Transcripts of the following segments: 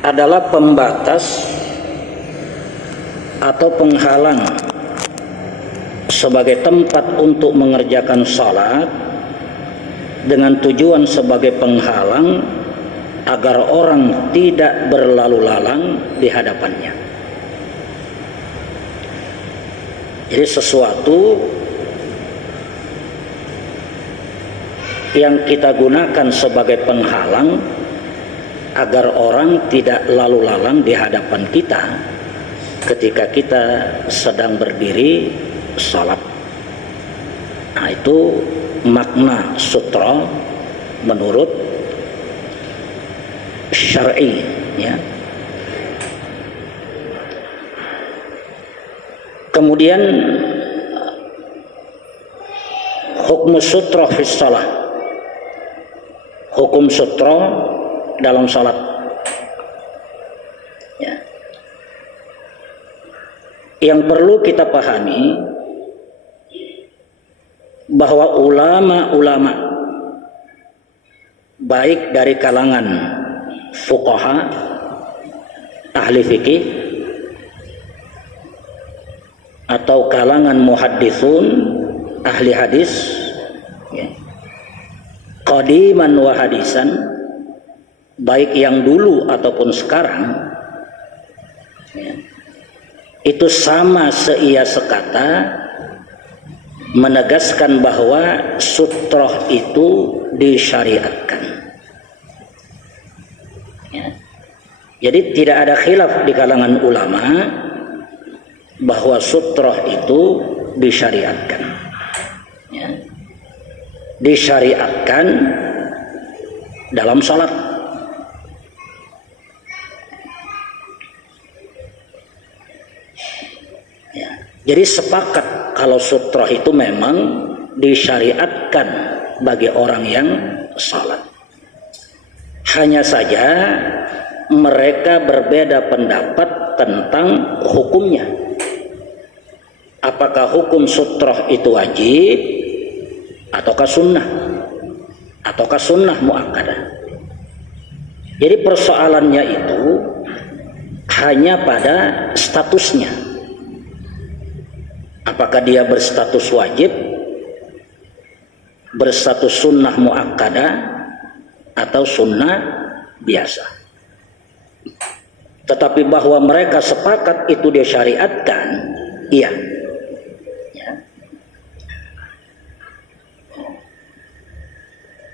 adalah pembatas atau penghalang sebagai tempat untuk mengerjakan salat dengan tujuan sebagai penghalang agar orang tidak berlalu lalang di hadapannya. Jadi sesuatu yang kita gunakan sebagai penghalang agar orang tidak lalu lalang di hadapan kita ketika kita sedang berdiri salat. Nah, itu makna sutra menurut syar'i, ya. Kemudian hukum sutra fi shalah, hukum sutra dalam salat, ya. Yang perlu kita pahami bahwa ulama-ulama baik dari kalangan fuqaha, ahli fikih, atau kalangan muhadditsun, ahli hadis, ya, qadiman wa hadisan, baik yang dulu ataupun sekarang, ya, itu sama seia sekata menegaskan bahwa sutroh itu disyariatkan, ya. Jadi tidak ada khilaf di kalangan ulama bahwa sutroh itu disyariatkan, ya. Disyariatkan dalam salat. Ya. Jadi sepakat kalau sutroh itu memang disyariatkan bagi orang yang salat. Hanya saja mereka berbeda pendapat tentang hukumnya. Apakah hukum sutroh itu wajib ataukah sunnah, ataukah sunnah muakkadah. Jadi persoalannya itu hanya pada statusnya. Apakah dia berstatus wajib, berstatus sunnah muakkadah, atau sunnah biasa. Tetapi bahwa mereka sepakat itu disyariatkan, iya.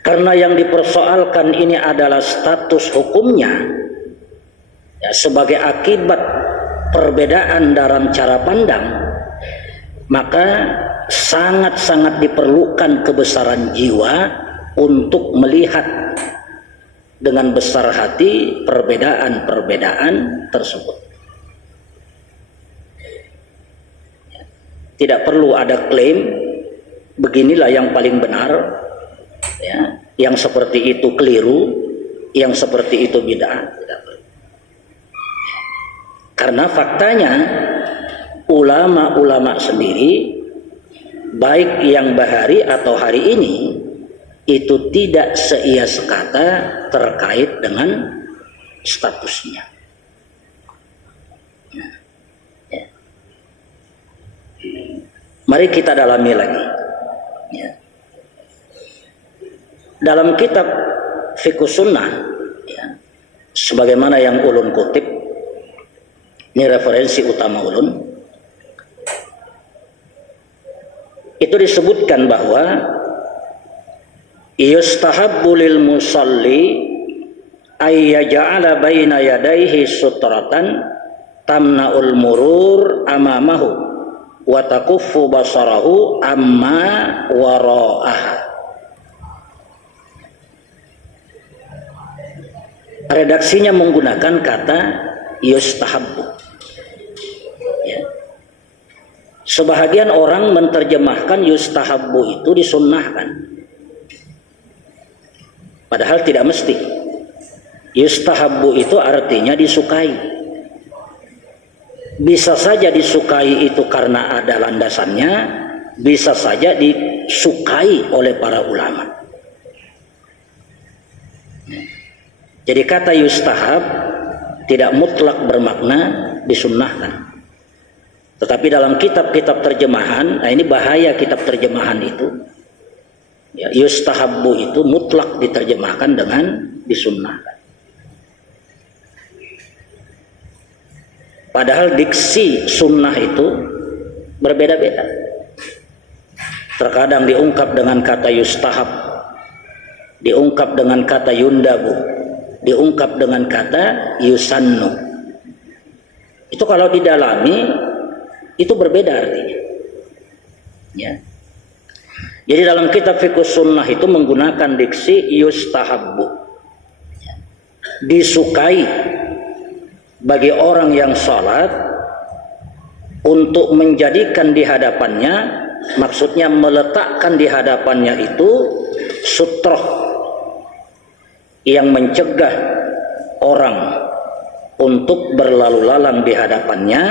Karena yang dipersoalkan ini adalah status hukumnya, ya, sebagai akibat perbedaan dalam cara pandang, maka sangat-sangat diperlukan kebesaran jiwa untuk melihat dengan besar hati perbedaan-perbedaan tersebut. Tidak perlu ada klaim beginilah yang paling benar, ya, yang seperti itu keliru, yang seperti itu bid'ah. Tidak perlu. Karena faktanya ulama-ulama sendiri, baik yang bahari atau hari ini, itu tidak seia sekata terkait dengan statusnya. Ya. Mari kita dalami lagi, ya. Dalam kitab Fiqh Sunnah, ya, sebagaimana yang ulun kutip, ini referensi utama ulun, itu disebutkan bahwa yustahabbu lil musalli ay yaj'ala baina yadayhi sutratan tamna'ul murur amamahu wa takuffu basarahu amma wara'aha. Redaksinya menggunakan kata yustahabbu, ya. Sebahagian orang menerjemahkan yustahabbu itu disunnahkan, padahal tidak mesti. Yustahabbu itu artinya disukai. Bisa saja disukai itu karena ada landasannya, bisa saja disukai oleh para ulama. Jadi kata yustahab tidak mutlak bermakna disunnahkan. Tetapi dalam kitab-kitab terjemahan, nah ini bahaya kitab terjemahan itu, ya, yustahabbu itu mutlak diterjemahkan dengan disunnahkan. Padahal diksi sunnah itu berbeda-beda. Terkadang diungkap dengan kata yustahab, diungkap dengan kata yundabu, diungkap dengan kata yusannu. Itu kalau didalami itu berbeda artinya. Ya. Jadi dalam kitab fiqh sunnah itu menggunakan diksi yustahabbu, disukai bagi orang yang sholat untuk menjadikan di hadapannya, maksudnya meletakkan di hadapannya itu sutroh yang mencegah orang untuk berlalu lalang di hadapannya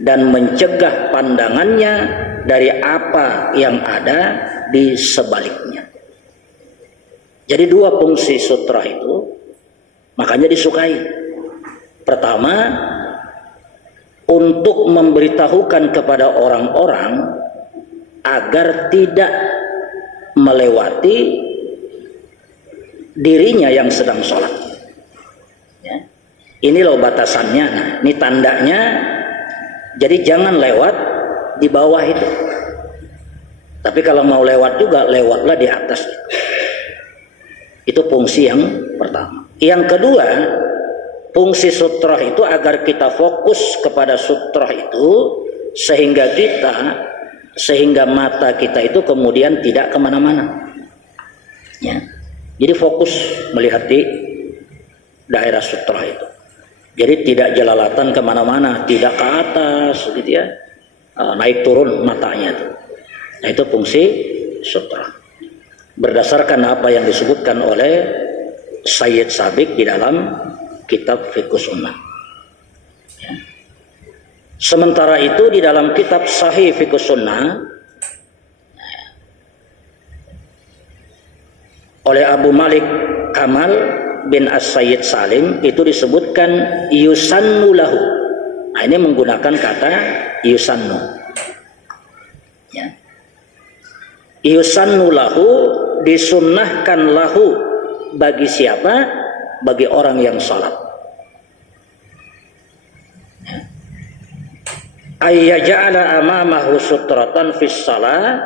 dan mencegah pandangannya dari apa yang ada di sebaliknya. Jadi dua fungsi sutra itu makanya disukai. Pertama, untuk memberitahukan kepada orang-orang agar tidak melewati dirinya yang sedang sholat. Ya. Ini loh batasannya. Nah, ini tandanya. Jadi jangan lewat di bawah itu. Tapi kalau mau lewat juga, lewatlah di atas. Itu fungsi yang pertama. Yang kedua, fungsi sutrah itu agar kita fokus kepada sutrah itu, sehingga mata kita itu kemudian tidak kemana-mana. Ya. Jadi fokus melihat di daerah sutrah itu. Jadi tidak jelalatan kemana-mana, tidak ke atas, gitu ya, naik turun matanya itu. Nah itu fungsi sutra. Berdasarkan apa yang disebutkan oleh Sayyid Sabiq di dalam kitab Fiqh Sunnah. Ya. Sementara itu di dalam kitab Sahih Fiqh Sunnah oleh Abu Malik Kamal bin As-Sayyid Salim itu disebutkan yusannu lahu. Nah, ini menggunakan kata yusannu. Ya. Yusannu lahu, disunnahkan lahu bagi siapa? Bagi orang yang sholat. Ya. Ayyaja'ala amamahu sutratan fis shalah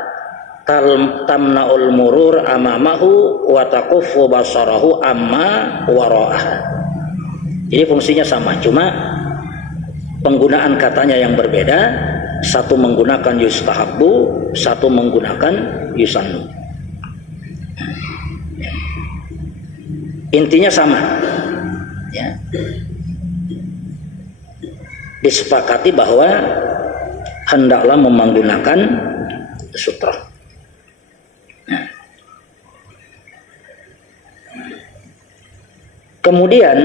tamna'ul murur amamahu wa taquffu basarahu amma wara'aha. Jadi fungsinya sama, cuma penggunaan katanya yang berbeda. Satu menggunakan yustahabbu, satu menggunakan yusannu. Intinya sama. Ya. Disepakati bahwa hendaklah menggunakan sutra. Kemudian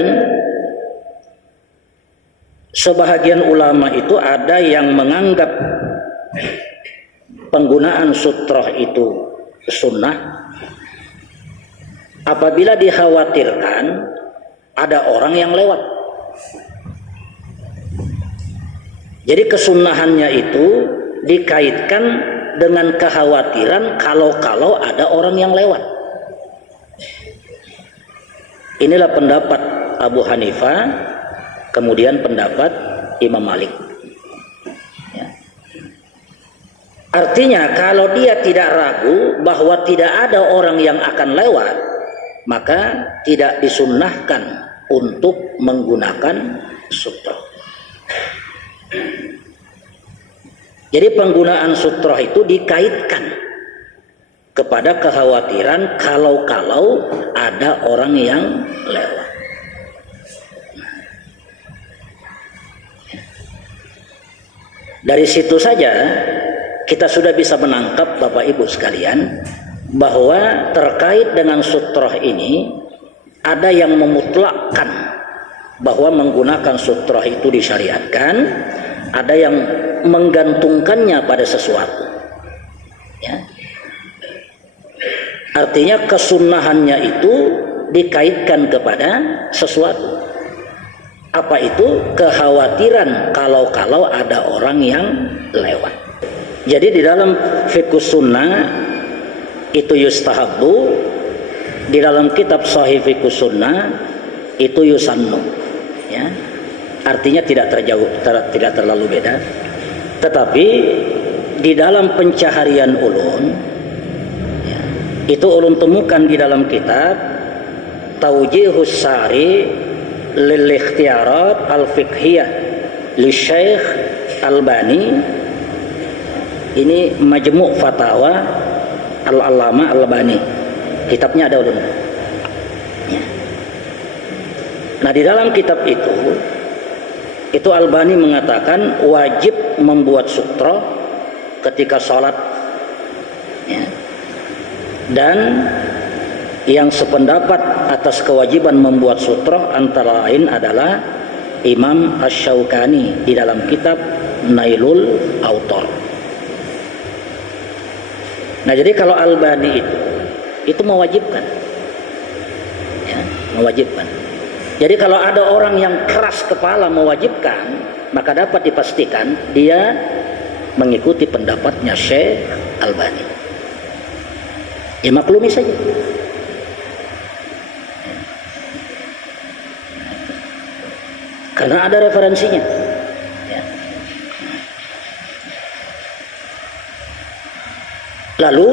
sebahagian ulama itu ada yang menganggap penggunaan sutrah itu sunnah apabila dikhawatirkan ada orang yang lewat. Jadi kesunnahannya itu dikaitkan dengan kekhawatiran kalau ada orang yang lewat. Inilah pendapat Abu Hanifah, kemudian pendapat Imam Malik. Ya. Artinya kalau dia tidak ragu bahwa tidak ada orang yang akan lewat, maka tidak disunnahkan untuk menggunakan sutra. Jadi penggunaan sutra itu dikaitkan kepada kekhawatiran kalau ada orang yang lewat. Dari situ saja kita sudah bisa menangkap Bapak Ibu sekalian bahwa terkait dengan sutrah ini ada yang memutlakkan bahwa menggunakan sutrah itu disyariatkan, ada yang menggantungkannya pada sesuatu. Ya. Artinya kesunnahannya itu dikaitkan kepada sesuatu. Apa itu? Kekhawatiran kalau-kalau ada orang yang lewat. Jadi di dalam fiqh sunnah itu yustahabbu, di dalam kitab sahih fiqh sunnah itu yusannu, ya. Artinya tidak tidak terlalu beda. Tetapi di dalam pencaharian ulun, ya, itu ulun temukan di dalam kitab Tawjihus Sari lil Ikhtiyarat al-Fiqhiyah li Syekh Albani. Ini Majmu' Fatawa Al-Allamah Albani. Kitabnya ada ulun. Ya. Nah, di dalam kitab itu Albani mengatakan wajib membuat sutra ketika sholat, ya. Dan yang sependapat atas kewajiban membuat sutra antara lain adalah Imam Asy-Syaukani di dalam kitab Nailul Autar. Nah, jadi kalau Albani itu mewajibkan, ya, mewajibkan. Jadi kalau ada orang yang keras kepala mewajibkan, maka dapat dipastikan dia mengikuti pendapatnya Syekh Albani. Ya, maklumi saja. Karena ada referensinya. Ya. Lalu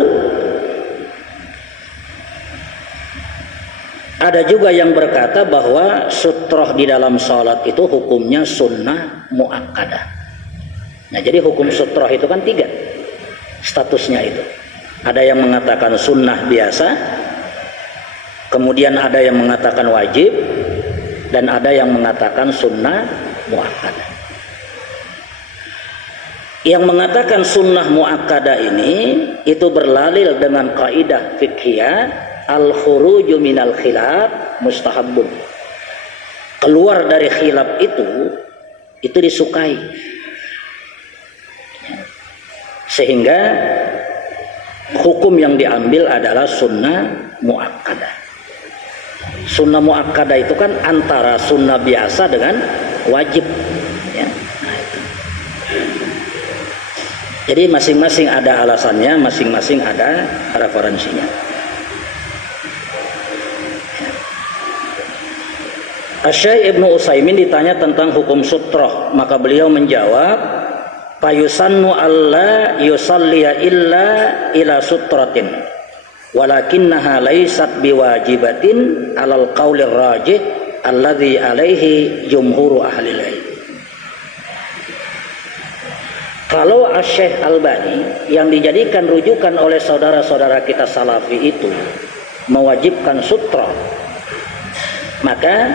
ada juga yang berkata bahwa sutroh di dalam sholat itu hukumnya sunnah muakkadah. Nah, jadi hukum sutroh itu kan 3 statusnya itu. Ada yang mengatakan sunnah biasa, kemudian ada yang mengatakan wajib, dan ada yang mengatakan sunnah muakkadah. Yang mengatakan sunnah muakkadah ini itu berlalil dengan kaidah fiqhiyah al-khuruju minal khilaf mustahabbun. Keluar dari khilaf itu disukai. Sehingga hukum yang diambil adalah sunnah muakkadah. Sunnah muakkadah itu kan antara sunnah biasa dengan wajib, ya. Nah, itu. Jadi masing-masing ada alasannya, masing-masing ada referensinya. Syekh Ibnu Utsaimin ditanya tentang hukum sutroh, maka beliau menjawab, fayusannu alla yusalliya illa ila sutratin walakinnaha laysat biwajibatin alal qaulir rajih alladzi alaihi jumhuru ahli ilm. Kalau Syekh Albani yang dijadikan rujukan oleh saudara-saudara kita salafi itu mewajibkan sutra, maka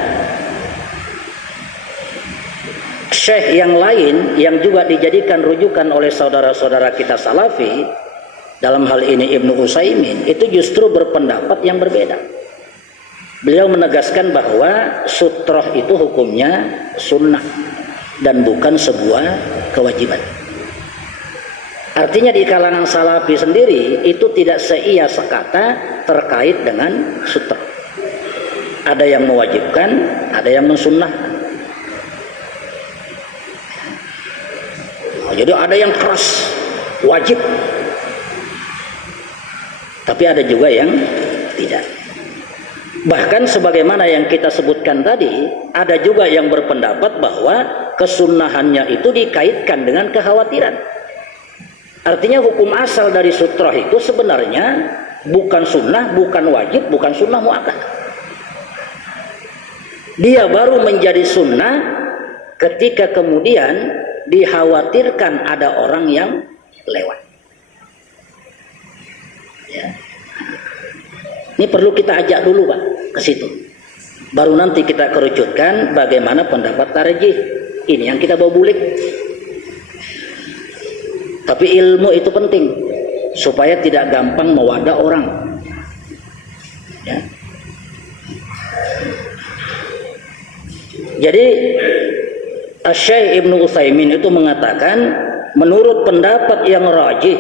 syekh yang lain yang juga dijadikan rujukan oleh saudara-saudara kita salafi, dalam hal ini Ibnu Utsaimin, itu justru berpendapat yang berbeda. Beliau menegaskan bahwa sutroh itu hukumnya sunnah dan bukan sebuah kewajiban. Artinya di kalangan salafi sendiri itu tidak seia sekata terkait dengan sutroh. Ada yang mewajibkan, ada yang mensunnahkan. Jadi ada yang keras, wajib. Tapi ada juga yang tidak. Bahkan sebagaimana yang kita sebutkan tadi, ada juga yang berpendapat bahwa kesunnahannya itu dikaitkan dengan kekhawatiran. Artinya hukum asal dari sutroh itu sebenarnya bukan sunnah, bukan wajib, bukan sunnah muakkadah. Dia baru menjadi sunnah ketika kemudian dikhawatirkan ada orang yang lewat. Ya. Ini perlu kita ajak dulu, Pak, ke situ. Baru nanti kita kerucutkan bagaimana pendapat tarjih. Ini yang kita bawa bulik. Tapi ilmu itu penting supaya tidak gampang mewadah orang. Ya. Jadi Syekh Ibnu Utsaimin itu mengatakan menurut pendapat yang rajih,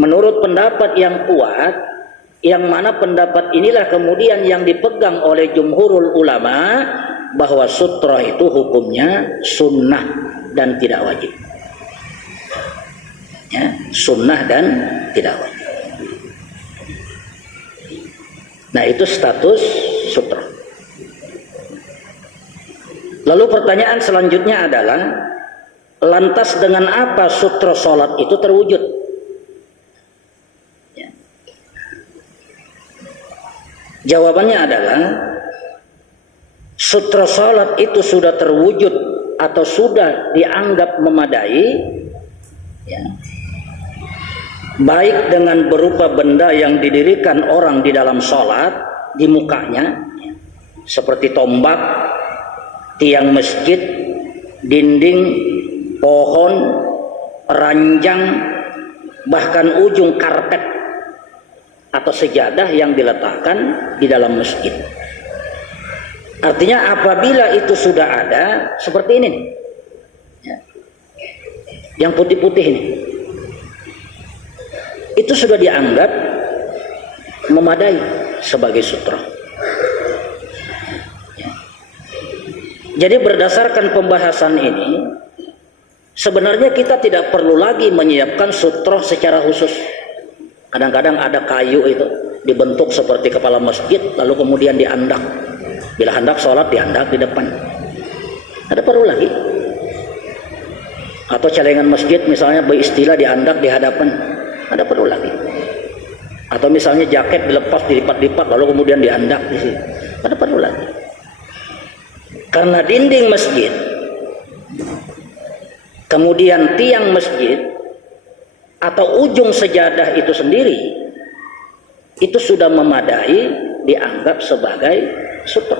menurut pendapat yang kuat, yang mana pendapat inilah kemudian yang dipegang oleh jumhurul ulama, bahwa sutra itu hukumnya sunnah dan tidak wajib. Ya, sunnah dan tidak wajib. Nah, itu status sutra. Lalu pertanyaan selanjutnya adalah, lantas dengan apa sutra sholat itu terwujud? Ya. Jawabannya adalah, sutra sholat itu sudah terwujud atau sudah dianggap memadai, ya, baik dengan berupa benda yang didirikan orang di dalam sholat di mukanya, seperti tombak, tiang masjid, dinding, pohon, ranjang, bahkan ujung karpet atau sejadah yang diletakkan di dalam masjid. Artinya apabila itu sudah ada seperti ini, ya, yang putih-putih ini, itu sudah dianggap memadai sebagai sutra. Ya. Jadi berdasarkan pembahasan ini, sebenarnya kita tidak perlu lagi menyiapkan sutra secara khusus. Kadang-kadang ada kayu itu dibentuk seperti kepala masjid, lalu kemudian diandak. Bila hendak sholat diandak di depan. Ada perlu lagi? Atau celengan masjid misalnya beristilah diandak di hadapan. Ada perlu lagi? Atau misalnya jaket dilepas, dilipat-lipat, lalu kemudian diandak di sini. Ada perlu lagi? Karena dinding masjid, kemudian tiang masjid, atau ujung sejadah itu sendiri, itu sudah memadai dianggap sebagai sutra.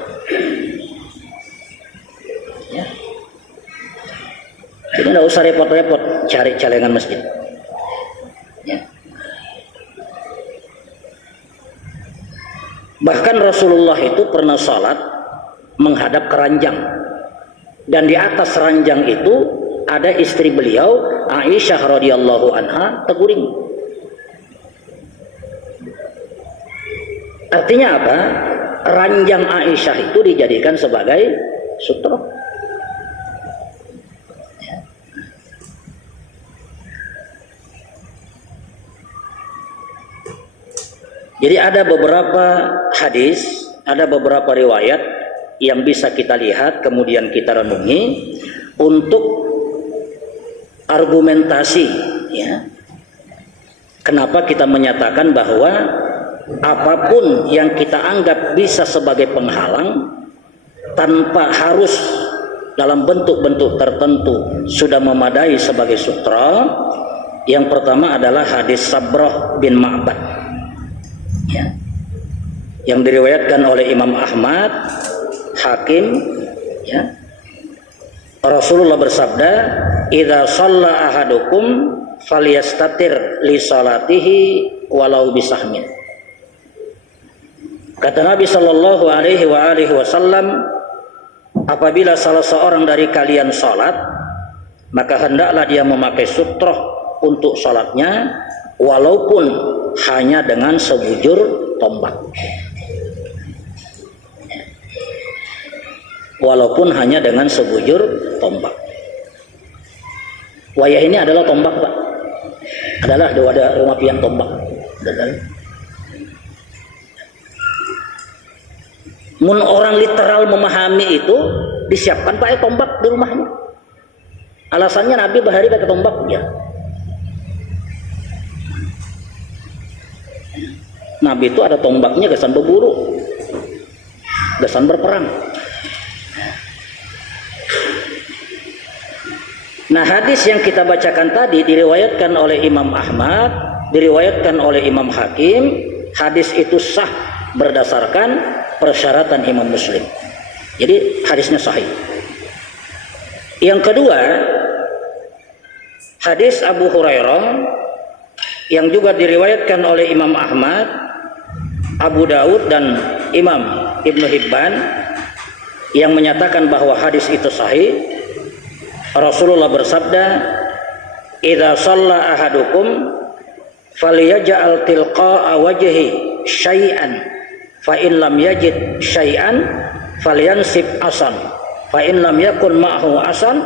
Ya. Jadi tidak usah repot-repot cari celengan masjid. Ya. Bahkan Rasulullah itu pernah salat menghadap keranjang, dan di atas ranjang itu ada istri beliau, Aisyah radhiyallahu anha, terguring. Artinya apa? Ranjang Aisyah itu dijadikan sebagai sutra. Jadi ada beberapa hadis, ada beberapa riwayat yang bisa kita lihat, kemudian kita renungi untuk argumentasi, ya. Kenapa kita menyatakan bahwa apapun yang kita anggap bisa sebagai penghalang tanpa harus dalam bentuk-bentuk tertentu sudah memadai sebagai sutra. Yang pertama adalah hadis Sabrah bin Ma'bad, ya, yang diriwayatkan oleh Imam Ahmad, Hakim, ya. Rasulullah bersabda, "Idza shalla ahadukum falyastatir li salatihi walau bisahmin." Kata Nabi Shallallahu Alaihi Wasallam, apabila salah seorang dari kalian salat, maka hendaklah dia memakai sutroh untuk salatnya, walaupun hanya dengan sebujur tombak. Walaupun hanya dengan sebujur tombak. Wayah ini adalah tombak, Pak. Adalah ada rumah pian tombak. Mun orang literal memahami itu, disiapkan pakai tombak di rumahnya. Alasannya Nabi bahari pakai tombak, ya. Nabi itu ada tombaknya, gesan berburu, gesan berperang. Nah, hadis yang kita bacakan tadi diriwayatkan oleh Imam Ahmad, diriwayatkan oleh Imam Hakim. Hadis itu sah berdasarkan persyaratan Imam Muslim. Jadi hadisnya sahih. Yang kedua, hadis Abu Hurairah yang juga diriwayatkan oleh Imam Ahmad, Abu Daud dan Imam Ibnu Hibban, yang menyatakan bahwa hadis itu sahih. Rasulullah bersabda, "Idza shalla ahadukum falyaj'al tilqa'a wajhi syai'an, fa in lam yajid syai'an falyansib asan, fa in lam yakun ma'hu asan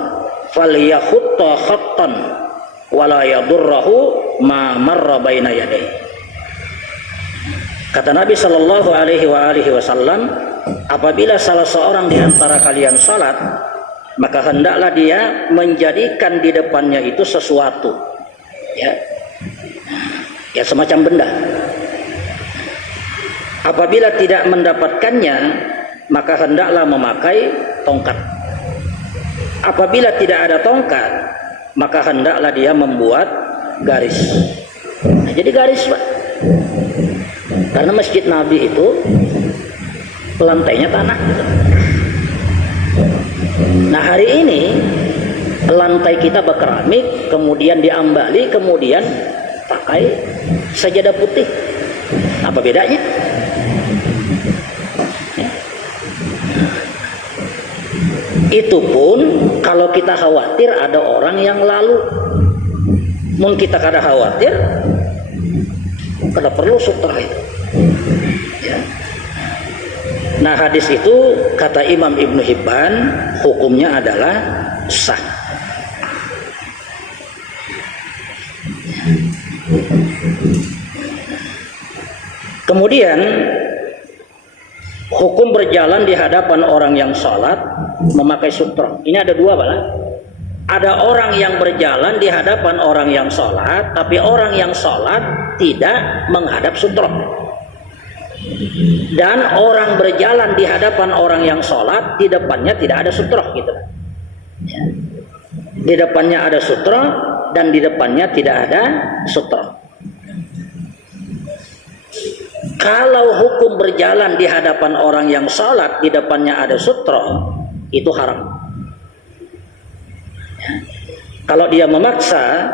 falyakhutta khattan wala yadurruhu ma marra baina yadayhi. Kata Nabi sallallahu alaihi wasallam, apabila salah seorang di antara kalian salat, maka hendaklah dia menjadikan di depannya itu sesuatu, ya semacam benda. Apabila tidak mendapatkannya, maka hendaklah memakai tongkat. Apabila tidak ada tongkat, maka hendaklah dia membuat garis. Nah, jadi garis, Pak. Karena masjid Nabi itu lantainya tanah. Nah, hari ini lantai kita berkeramik, kemudian diambali, kemudian pakai sajadah putih. Apa bedanya? Itu pun kalau kita khawatir ada orang yang lalu. Mun kita kada khawatir, kada perlu sutra itu. Ya. Nah, hadis itu kata Imam Ibnu Hibban hukumnya adalah sah. Kemudian hukum berjalan di hadapan orang yang sholat memakai sutra. Ini ada dua, Pak. Ada orang yang berjalan di hadapan orang yang sholat, tapi orang yang sholat tidak menghadap sutra. Dan orang berjalan di hadapan orang yang sholat, di depannya tidak ada sutra, gitu. Ya. Di depannya ada sutra dan di depannya tidak ada sutra. Kalau hukum berjalan di hadapan orang yang sholat, di depannya ada sutra, itu haram. Ya. Kalau dia memaksa,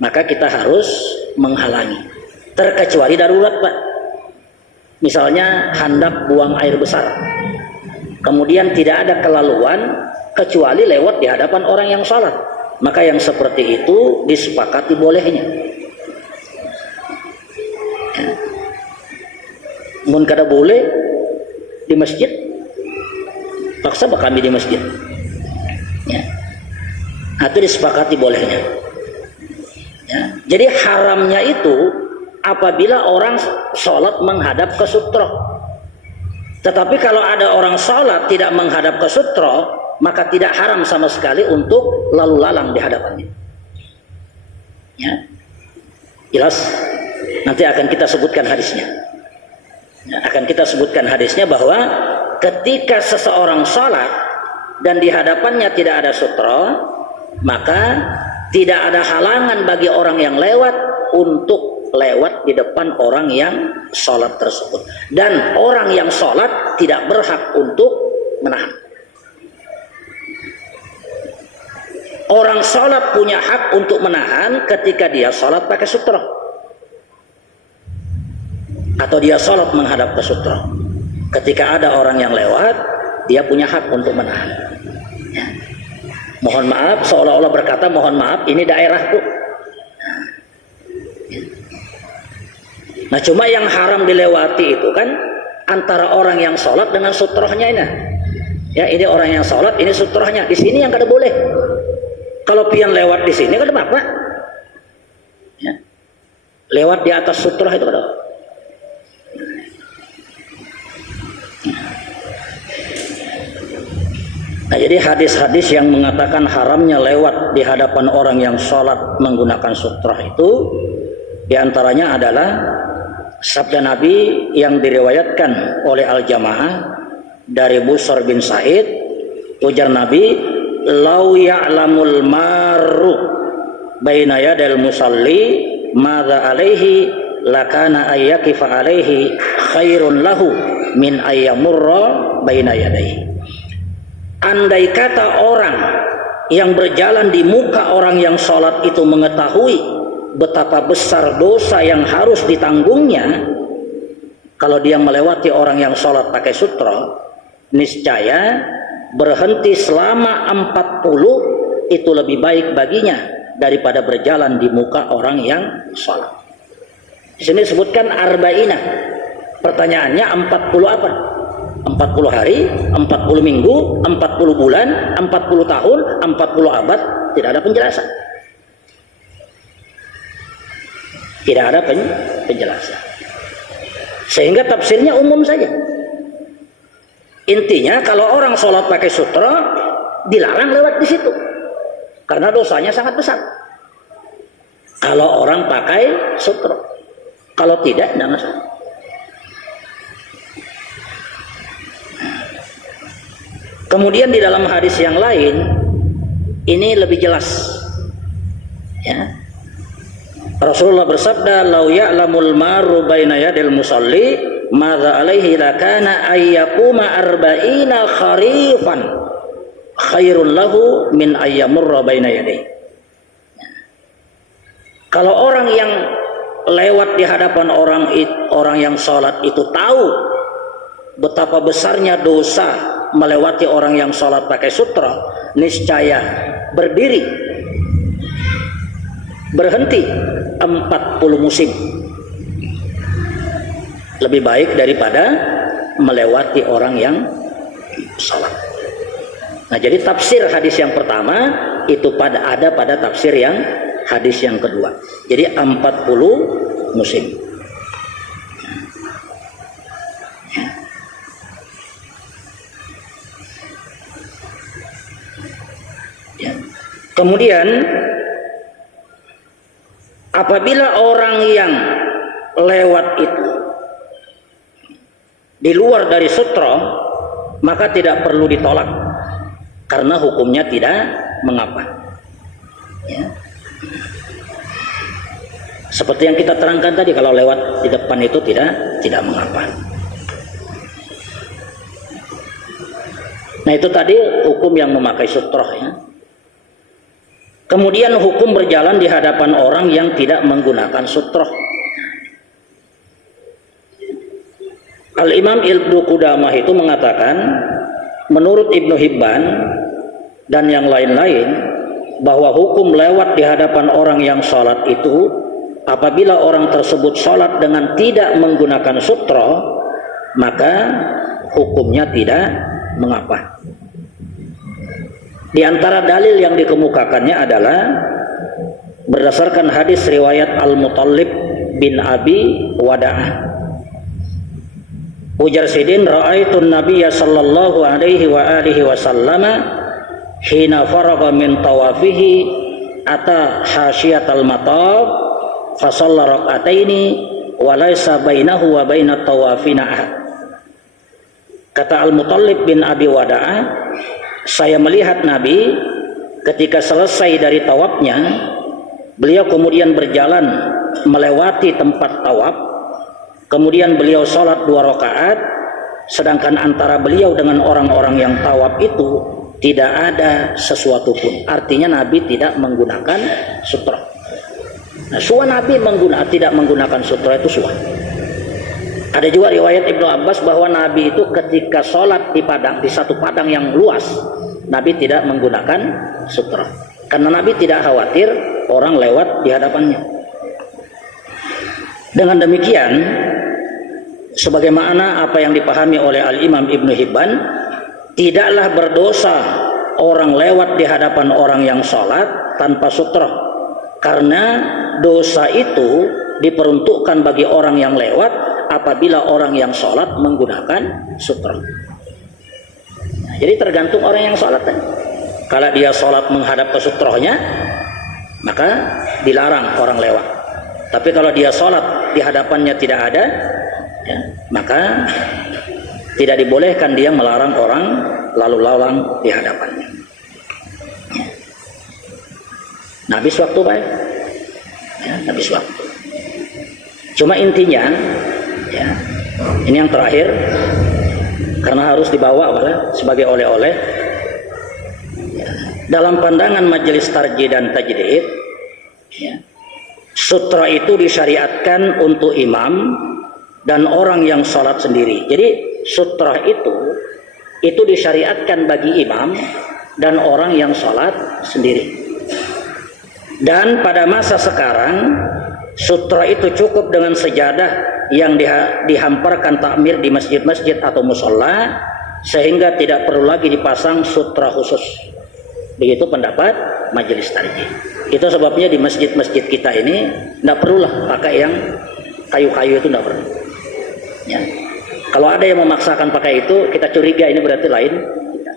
maka kita harus menghalangi. Terkecuali darurat, Pak. Misalnya hendak buang air besar, kemudian tidak ada kelaluan kecuali lewat di hadapan orang yang sholat, maka yang seperti itu disepakati bolehnya. Ya. Mun kada boleh di masjid, paksa kami di masjid. Ya. Itu disepakati bolehnya. Ya. Jadi haramnya itu apabila orang sholat menghadap ke sutra. Tetapi kalau ada orang sholat tidak menghadap ke sutra, maka tidak haram sama sekali untuk lalu lalang di hadapannya. Ya. Jelas? Nanti akan kita sebutkan hadisnya. Ya, akan kita sebutkan hadisnya bahwa ketika seseorang sholat dan di hadapannya tidak ada sutra, maka tidak ada halangan bagi orang yang lewat untuk lewat di depan orang yang sholat tersebut. Dan orang yang sholat tidak berhak untuk menahan. Orang sholat punya hak untuk menahan ketika dia sholat pakai sutra, atau dia sholat menghadap ke sutra. Ketika ada orang yang lewat, dia punya hak untuk menahan. Ya. Mohon maaf, seolah-olah berkata mohon maaf, ini daerahku. Nah, cuma yang haram dilewati itu kan antara orang yang sholat dengan sutrohnya ini. Ya, ini orang yang sholat, ini sutrohnya. Di sini yang kada boleh. Kalau pian lewat di sini kada apa-apa. Ya. Lewat di atas sutroh itu kada. Nah, jadi hadis-hadis yang mengatakan haramnya lewat di hadapan orang yang sholat menggunakan sutrah itu diantaranya adalah sabda Nabi yang diriwayatkan oleh Al-Jamaah dari Busr bin Sa'id. Ujar Nabi, "Lau ya'lamul maru baina yadil musalli madza alaihi lakana ayyakifa alaihi khairun lahu min ayyamurra baina yadayhi." Andai kata orang yang berjalan di muka orang yang sholat itu mengetahui betapa besar dosa yang harus ditanggungnya, kalau dia melewati orang yang sholat pakai sutra, niscaya berhenti selama 40 itu lebih baik baginya daripada berjalan di muka orang yang sholat. Di sini disebutkan arba'ina. Pertanyaannya 40 apa? 40 hari, 40 minggu, 40 bulan, 40 tahun, 40 abad, tidak ada penjelasan. Tidak ada penjelasan. Sehingga tafsirnya umum saja. Intinya kalau orang sholat pakai sutra, dilarang lewat di situ. Karena dosanya sangat besar. Kalau orang pakai sutra. Kalau tidak masalah. Kemudian di dalam hadis yang lain ini lebih jelas, ya. Rasulullah bersabda, "Lau ya'lamul maru baina yadil musalli, madza alaihi lakana ayyakuma arba'ina kharifan khairul lahu min ayyamurra baina yadayhi." Kalau orang yang lewat di hadapan orang yang sholat itu tahu betapa besarnya dosa melewati orang yang sholat pakai sutra, niscaya berdiri berhenti 40 musim lebih baik daripada melewati orang yang sholat. Nah, jadi tafsir hadis yang pertama itu ada pada tafsir yang hadis yang kedua. Jadi 40 musim. Kemudian apabila orang yang lewat itu di luar dari sutra, maka tidak perlu ditolak karena hukumnya tidak mengapa, ya. Seperti yang kita terangkan tadi, kalau lewat di depan itu tidak mengapa. Nah, itu tadi hukum yang memakai sutra, ya. Kemudian hukum berjalan di hadapan orang yang tidak menggunakan sutra. Al-Imam Ibnu Qudamah itu mengatakan, menurut Ibnu Hibban dan yang lain-lain, bahwa hukum lewat di hadapan orang yang sholat itu, apabila orang tersebut sholat dengan tidak menggunakan sutra, maka hukumnya tidak mengapa. Di antara dalil yang dikemukakannya adalah berdasarkan hadis riwayat Al-Muttalib bin Abi Wada'ah. Ujar Sidin, ra'aitun nabiyya sallallahu alaihi wa alihi wasallama hina faragha min tawafihi ata hasyiatal matab fa shalla rak'ataini wa laysa bainahu wa bainat tawafina ahad. Kata Al-Muttalib bin Abi Wada'ah, saya melihat Nabi ketika selesai dari tawafnya, beliau kemudian berjalan melewati tempat tawaf, kemudian beliau sholat 2 rakaat, sedangkan antara beliau dengan orang-orang yang tawaf itu tidak ada sesuatu pun. Artinya Nabi tidak menggunakan sutra. Nah, suah Nabi tidak menggunakan sutra itu suah. Ada juga riwayat Ibnu Abbas bahwa Nabi itu ketika sholat di satu padang yang luas, Nabi tidak menggunakan sutra. Karena Nabi tidak khawatir orang lewat di hadapannya. Dengan demikian, sebagaimana apa yang dipahami oleh Al-Imam Ibnu Hibban, tidaklah berdosa orang lewat di hadapan orang yang sholat tanpa sutra. Karena dosa itu diperuntukkan bagi orang yang lewat apabila orang yang sholat menggunakan sutra. Nah, jadi tergantung orang yang sholat kan. Kalau dia sholat menghadap ke sutrohnya, maka dilarang orang lewat. Tapi kalau dia sholat di hadapannya tidak ada, ya, maka tidak dibolehkan dia melarang orang lalu lalang di hadapannya. Nah, habis waktu baik, ya, habis waktu. Cuma intinya, ya, ini yang terakhir, karena harus dibawa sebagai oleh-oleh. Ya, dalam pandangan majelis tarjih dan tajdid, ya, sutra itu disyariatkan untuk imam dan orang yang sholat sendiri. Jadi sutra itu disyariatkan bagi imam dan orang yang sholat sendiri. Dan pada masa sekarang, sutra itu cukup dengan sejadah yang dihamparkan takmir di masjid-masjid atau musola, sehingga tidak perlu lagi dipasang sutra khusus. Begitu pendapat majelis tarjih. Itu sebabnya di masjid-masjid kita ini tidak perlulah pakai yang kayu-kayu, itu tidak perlu. Ya. Kalau ada yang memaksakan pakai itu, kita curiga ini berarti lain. Ya.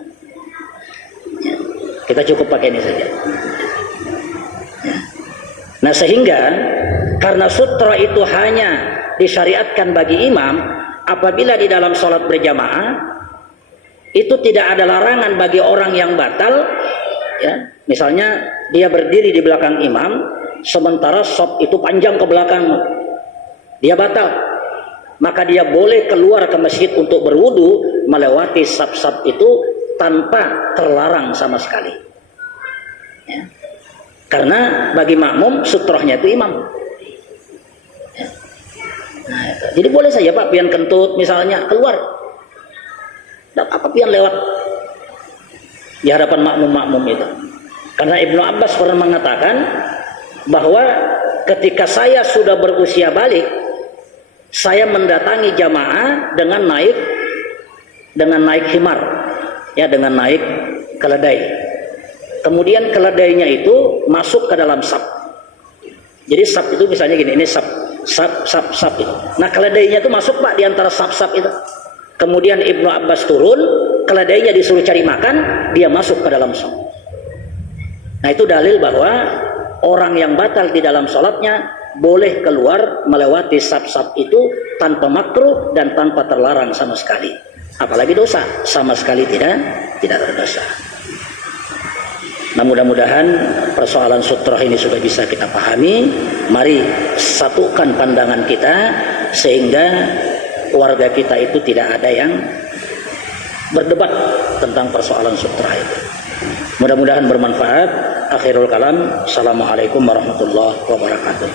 Kita cukup pakai ini saja. Ya. Nah, sehingga karena sutra itu hanya disyariatkan bagi imam, apabila di dalam sholat berjamaah itu tidak ada larangan bagi orang yang batal, ya, misalnya dia berdiri di belakang imam sementara shaf itu panjang ke belakang, dia batal, maka dia boleh keluar ke masjid untuk berwudu melewati shaf-shaf itu tanpa terlarang sama sekali, ya. Karena bagi makmum sutrohnya itu imam, ya. Nah, jadi boleh saja Pak pian kentut misalnya keluar, dan apa pian lewat di hadapan makmum-makmum itu. Karena Ibnu Abbas pernah mengatakan bahwa ketika saya sudah berusia balik, saya mendatangi jamaah dengan naik himar, ya, dengan naik keledai. Kemudian keledainya itu masuk ke dalam saf. Jadi saf itu misalnya gini, ini saf itu. Nah, keledainya itu masuk Pak di antara saf-saf itu. Kemudian Ibnu Abbas turun, keledainya disuruh cari makan, dia masuk ke dalam saf. Nah, itu dalil bahwa orang yang batal di dalam sholatnya boleh keluar melewati saf-saf itu tanpa makruh dan tanpa terlarang sama sekali. Apalagi dosa, sama sekali tidak berdosa. Nah, mudah-mudahan persoalan sutroh ini sudah bisa kita pahami. Mari satukan pandangan kita sehingga warga kita itu tidak ada yang berdebat tentang persoalan sutroh itu. Mudah-mudahan bermanfaat. Akhirul kalam. Assalamualaikum warahmatullahi wabarakatuh.